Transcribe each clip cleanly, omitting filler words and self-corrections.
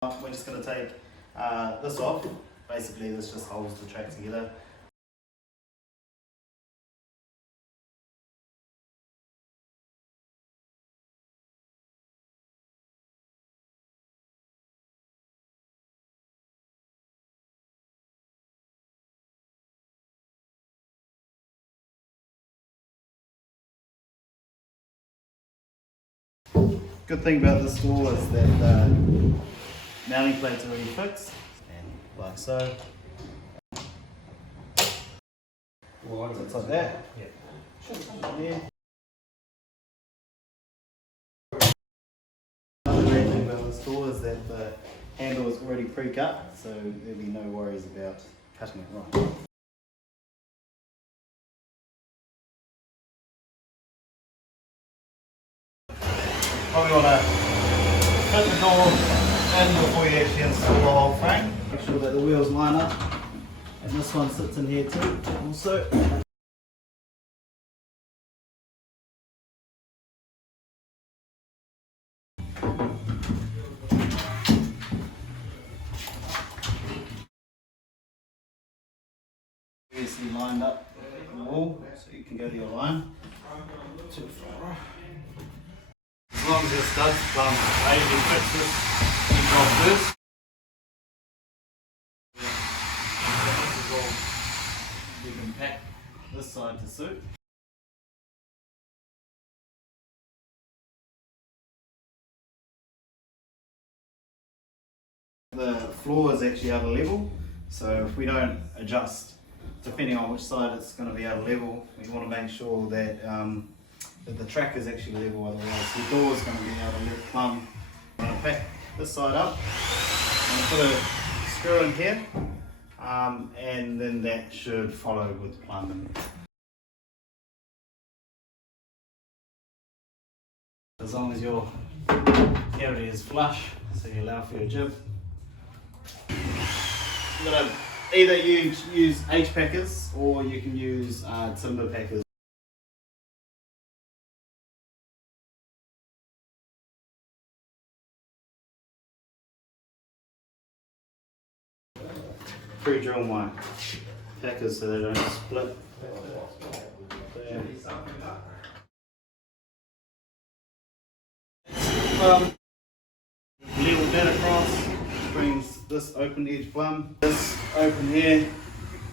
We're just going to take this off. Basically this just holds the track together. Good thing about this door is that the mounting plates are already fixed, and like so. It's like that. Yeah. Another great thing about this door is that the handle is already pre-cut, so there'll be no worries about cutting it wrong. Probably want to fit the door in before you actually install the whole frame. Make sure that the wheels line up, and this one sits in here too also. Obviously lined up the wall, so you can go to your line. Too far. As long as your studs plumb, I usually fix this each off first. You can pack this side to suit. The floor is actually out of level, so if we don't adjust, depending on which side it's going to be out of level, we want to make sure that that the track is actually level, otherwise the door is going to be out of left plumb. I'm going to pack this side up, I'm going to put a screw in here, and then that should follow with plumbing. As long as your cavity is flush, so you allow for your jib. I'm going to either use H packers or you can use timber packers. Pre-drill my packers so they don't split. Level that across, brings this open edge plumb. This open here,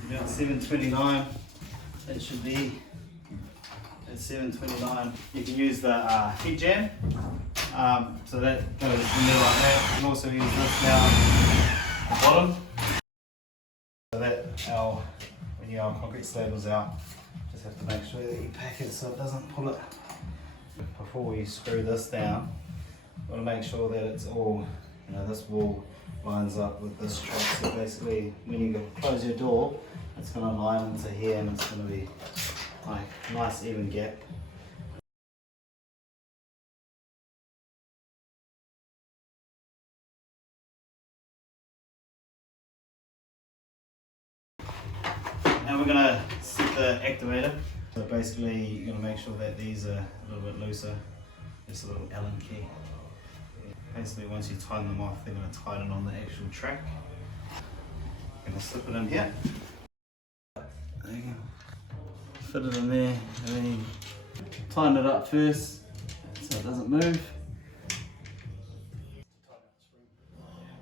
about 729. That should be at 729. You can use the heat jam, so that goes in there like that. You can also use this now at the bottom. So that when your concrete stable's out, just have to make sure that you pack it so it doesn't pull it. Before we screw this down, we want to make sure that it's all, this wall lines up with this track. So basically, when you close your door, it's going to line into here and it's going to be like a nice even gap. Now we're going to set the activator. So basically you're going to make sure that these are a little bit looser. Just a little Allen key. Basically once you tighten them off, they're going to tighten on the actual track. I'm going to slip it in here. There you go. Fit it in there and then you tighten it up first so it doesn't move.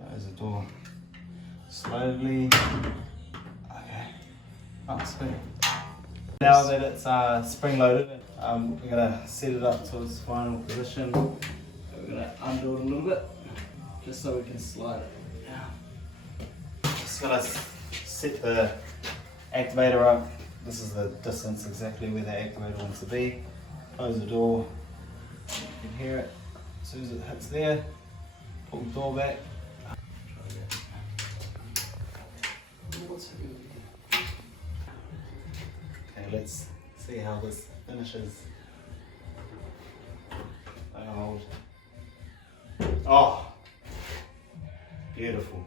Close the door slowly. Oh, sweet. Now that it's spring loaded, we're going to set it up to its final position. We're going to undo it a little bit, just so we can slide it down. Just going to set the activator up. This is the distance exactly where the activator wants to be. Close the door, you can hear it. As soon as it hits there, pull the door back. Let's see how this finishes. Oh, beautiful.